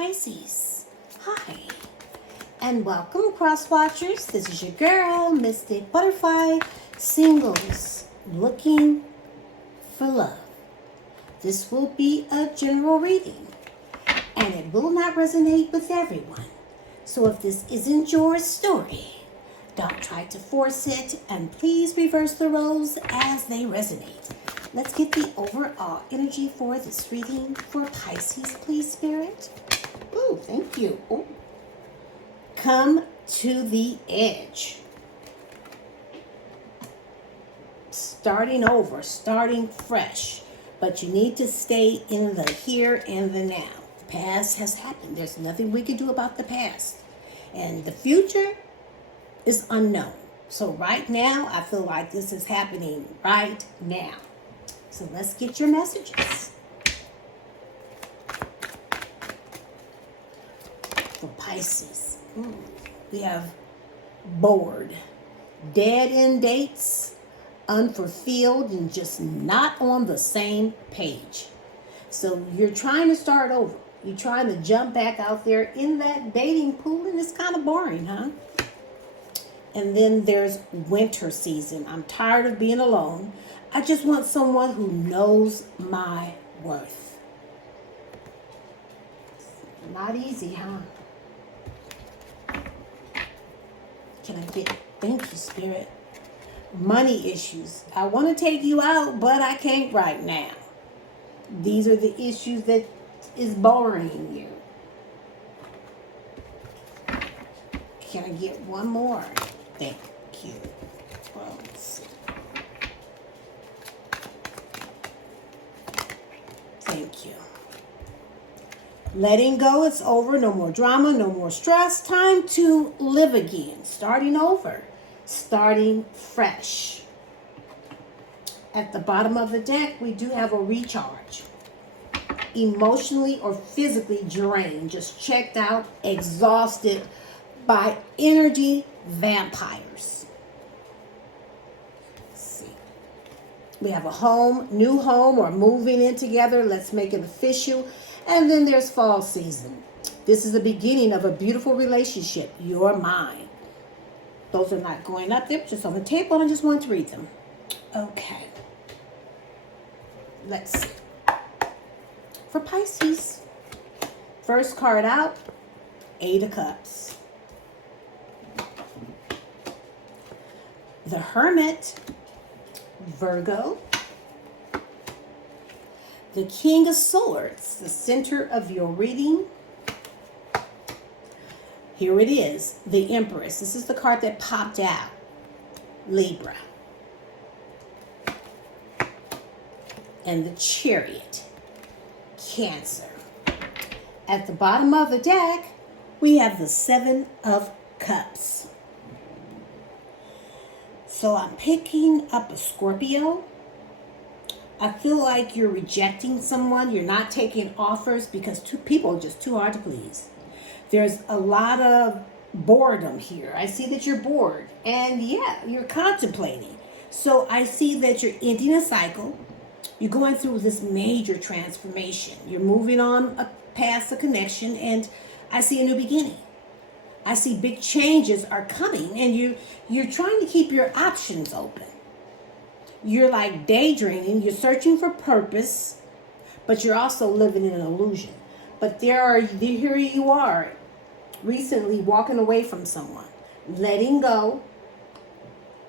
Pisces. Hi, and welcome, cross watchers. This is your girl, Mystic Butterfly, singles looking for love. This will be a general reading, and it will not resonate with everyone. So if this isn't your story, don't try to force it, and please reverse the roles as they resonate. Let's get the overall energy for this reading for Pisces, please, Spirit. Ooh, thank you. Ooh. Come to the edge. Starting over, starting fresh. But you need to stay in the here and the now. The past has happened. There's nothing we can do about the past. And the future is unknown. So right now, I feel like this is happening right now. So let's get your messages. For Pisces, we have bored, dead end dates, unfulfilled, and just not on the same page. So you're trying to start over. You're trying to jump back out there in that dating pool, and it's kind of boring, huh? And then there's winter season. I'm tired of being alone. I just want someone who knows my worth. Not easy, huh? Can I get, thank you, Spirit. Money issues. I want to take you out, but I can't right now. These are the issues that is boring you. Can I get one more? Thank you. Well, let's see. Thank you. Letting go, it's over. No more drama, no more stress. Time to live again. Starting over. Starting fresh. At the bottom of the deck, we do have a recharge. Emotionally or physically drained. Just checked out, exhausted by energy vampires. Let's see. We have a home, new home, or moving in together. Let's make it official. And then there's fall season. This is the beginning of a beautiful relationship. You're mine. Those are not going up there, just on the table, and I just want to read them. Okay. Let's see. For Pisces, first card out, 8 of Cups. The Hermit, Virgo. The King of Swords, the center of your reading. Here it is, the Empress. This is the card that popped out. Libra. And the Chariot, Cancer. At the bottom of the deck, we have the 7 of Cups. So I'm picking up a Scorpio. I feel like you're rejecting someone. You're not taking offers because people are just too hard to please. There's a lot of boredom here. I see that you're bored. And yeah, you're contemplating. So I see that you're ending a cycle. You're going through this major transformation. You're moving on past a connection, and I see a new beginning. I see big changes are coming, and you're trying to keep your options open. You're like daydreaming. You're searching for purpose, but you're also living in an illusion. But here you are, recently walking away from someone, letting go.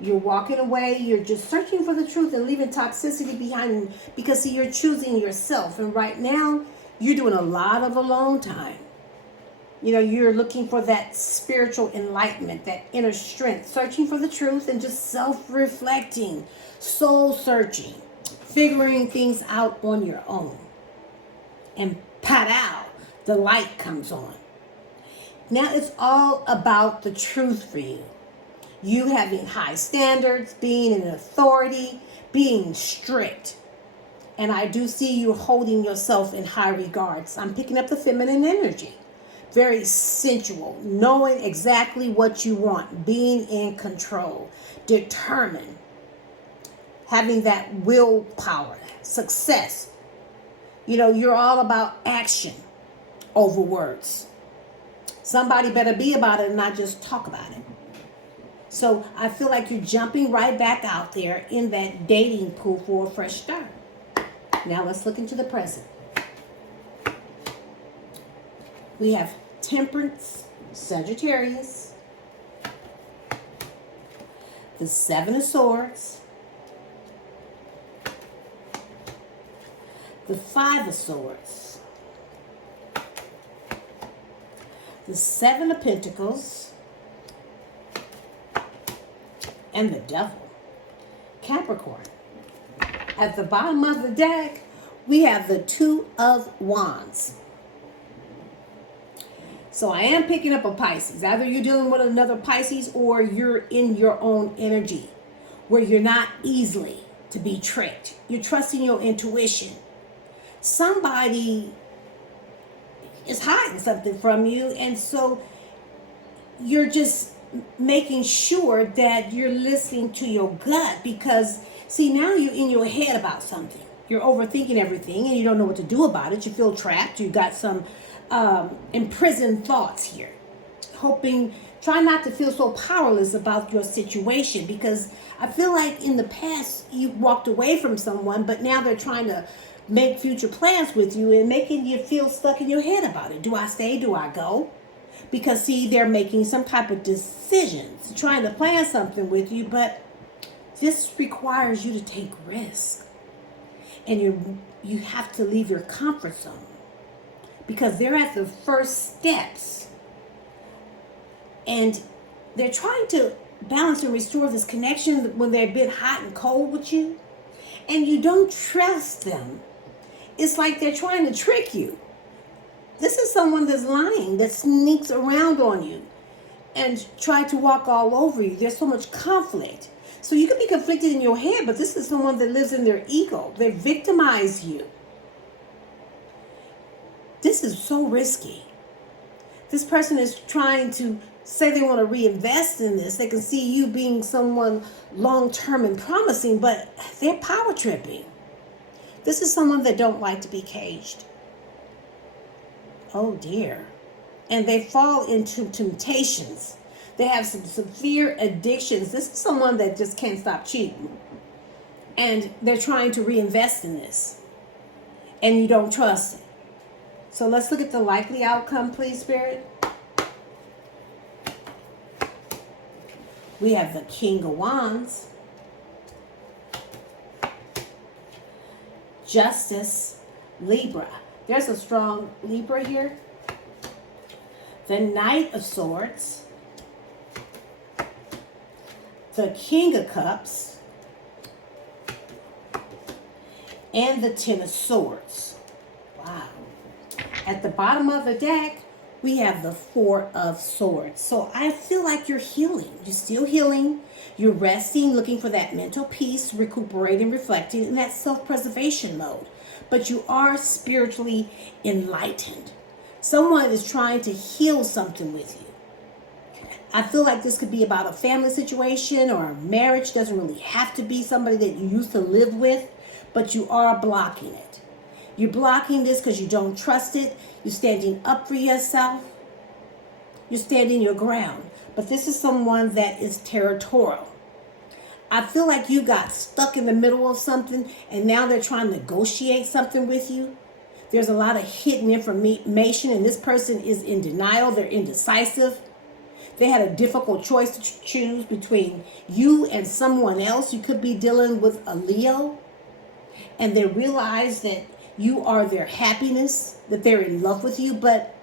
You're walking away. You're just searching for the truth and leaving toxicity behind, because see, you're choosing yourself. And right now, you're doing a lot of alone time. You know, you're looking for that spiritual enlightenment, that inner strength, searching for the truth and just self-reflecting, soul-searching, figuring things out on your own. And pow, the light comes on. Now it's all about the truth for you. You having high standards, being an authority, being strict. And I do see you holding yourself in high regards. I'm picking up the feminine energy. Very sensual, knowing exactly what you want, being in control, determined, having that willpower, success. You know, you're all about action. over words. Somebody better be about it and not just talk about it. So I feel like you're jumping right back out there in that dating pool for a fresh start. Now let's look into the present. We have Temperance, Sagittarius, the Seven of Swords, the Five of Swords, the Seven of Pentacles, and the Devil. Capricorn. At the bottom of the deck, we have the Two of Wands. So I am picking up a Pisces. Either you're dealing with another Pisces or you're in your own energy where you're not easily to be tricked. You're trusting your intuition. Somebody is hiding something from you, and so you're just making sure that you're listening to your gut, because see, now you're in your head about something. You're overthinking everything and you don't know what to do about it. You feel trapped. You got some imprisoned thoughts here. Try not to feel so powerless about your situation, because I feel like in the past you walked away from someone, but now they're trying to make future plans with you and making you feel stuck in your head about it. Do I stay? Do I go? Because see, they're making some type of decisions, trying to plan something with you, but this requires you to take risk. And you have to leave your comfort zone, because they're at the first steps and they're trying to balance and restore this connection when they're a bit hot and cold with you and you don't trust them. It's like they're trying to trick you. This is someone that's lying, that sneaks around on you and try to walk all over you. There's so much conflict. So you can be conflicted in your head, but this is someone that lives in their ego. They victimize you. This is so risky. This person is trying to say they want to reinvest in this. They can see you being someone long-term and promising, but they're power tripping. This is someone that don't like to be caged. Oh dear. And they fall into temptations. They have some severe addictions. This is someone that just can't stop cheating. And they're trying to reinvest in this. And you don't trust it. So let's look at the likely outcome, please, Spirit. We have the King of Wands, Justice, Libra. There's a strong Libra here. The Knight of Swords, the King of Cups, and the Ten of Swords. Wow. At the bottom of the deck, we have the Four of Swords. So I feel like you're healing. You're still healing. You're resting, looking for that mental peace, recuperating, reflecting, in that self-preservation mode. But you are spiritually enlightened. Someone is trying to heal something with you. I feel like this could be about a family situation or a marriage. Doesn't really have to be somebody that you used to live with, but you are blocking it. You're blocking this because you don't trust it. You're standing up for yourself. You're standing your ground. But this is someone that is territorial. I feel like you got stuck in the middle of something and now they're trying to negotiate something with you. There's a lot of hidden information and this person is in denial. They're indecisive. They had a difficult choice to choose between you and someone else. You could be dealing with a Leo, and they realize that you are their happiness, that they're in love with you, but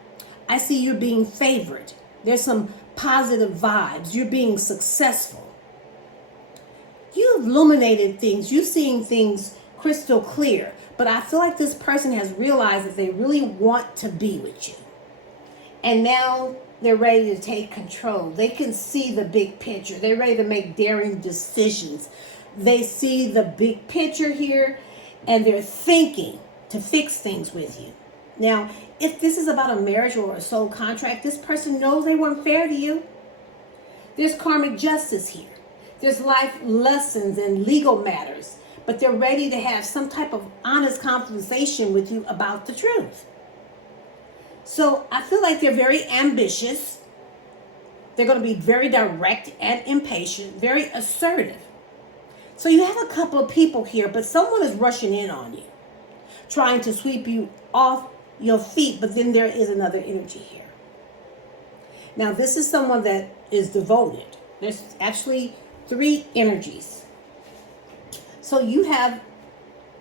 I see you're being favored. There's some positive vibes. You're being successful. You've illuminated things. You've seen things crystal clear, but I feel like this person has realized that they really want to be with you. And now they're ready to take control. They can see the big picture. They're ready to make daring decisions. They see the big picture here, and they're thinking to fix things with you. Now, if this is about a marriage or a soul contract, this person knows they weren't fair to you. There's karmic justice here. There's life lessons and legal matters, but they're ready to have some type of honest conversation with you about the truth. So I feel like they're very ambitious. They're going to be very direct and impatient, very assertive. So you have a couple of people here, but someone is rushing in on you, trying to sweep you off your feet, but then there is another energy here. Now, this is someone that is devoted. There's actually 3 energies. So you have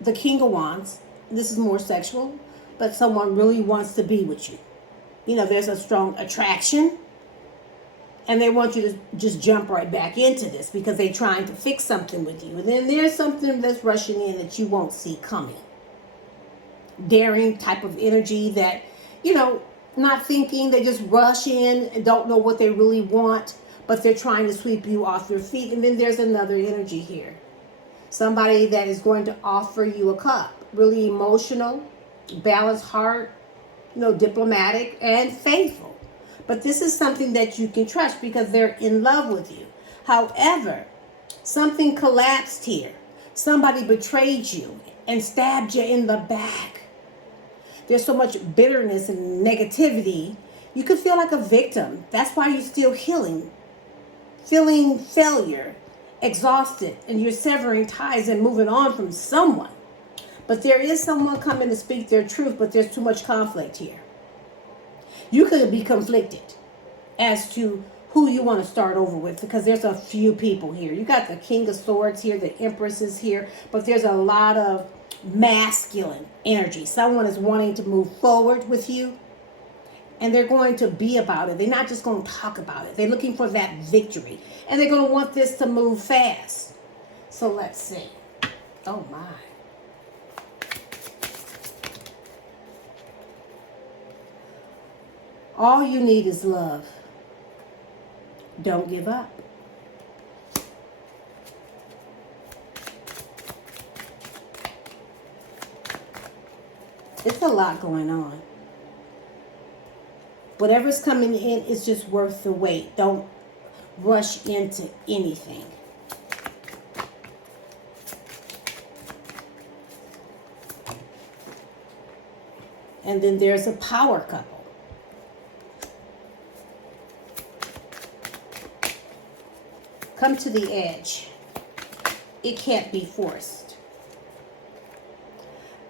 the King of Wands. This is more sexual, but someone really wants to be with you. You know, there's a strong attraction, and they want you to just jump right back into this because they're trying to fix something with you. And then there's something that's rushing in that you won't see coming. Daring type of energy that, you know, not thinking, they just rush in and don't know what they really want, but they're trying to sweep you off your feet. And then there's another energy here. Somebody that is going to offer you a cup. Really emotional, balanced heart, you know, diplomatic and faithful. But this is something that you can trust because they're in love with you. However, something collapsed here. Somebody betrayed you and stabbed you in the back. There's so much bitterness and negativity. You could feel like a victim. That's why you're still healing. Feeling failure, exhausted, and you're severing ties and moving on from someone. But there is someone coming to speak their truth, but there's too much conflict here. You could be conflicted as to who you want to start over with because there's a few people here. You got the King of Swords here, the Empress is here, but there's a lot of masculine energy. Someone is wanting to move forward with you, and they're going to be about it. They're not just going to talk about it. They're looking for that victory, and they're going to want this to move fast. So let's see. Oh my. All you need is love. Don't give up. It's a lot going on. Whatever's coming in is just worth the wait. Don't rush into anything. And then there's a power couple. Come to the edge. It can't be forced.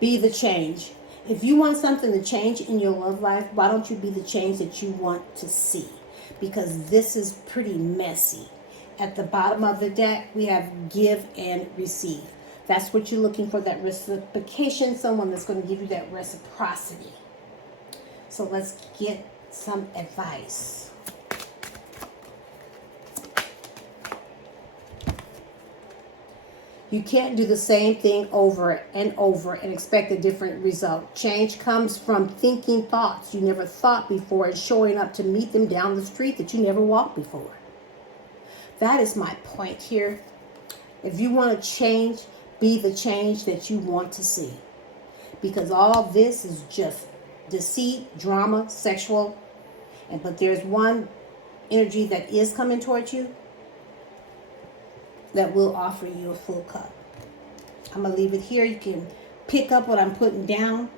Be the change. If you want something to change in your love life, why don't you be the change that you want to see? Because this is pretty messy. At the bottom of the deck, we have give and receive. That's what you're looking for, that reciprocation, someone that's going to give you that reciprocity. So let's get some advice. You can't do the same thing over and over and expect a different result. Change comes from thinking thoughts you never thought before and showing up to meet them down the street that you never walked before. That is my point here. If you want to change, be the change that you want to see. Because all this is just deceit, drama, sexual. But there's one energy that is coming towards you that will offer you a full cup. I'm going to leave it here. You can pick up what I'm putting down,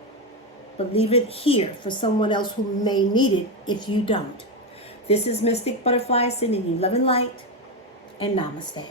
but leave it here for someone else who may need it if you don't. This is Mystic Butterfly sending you love and light, and namaste.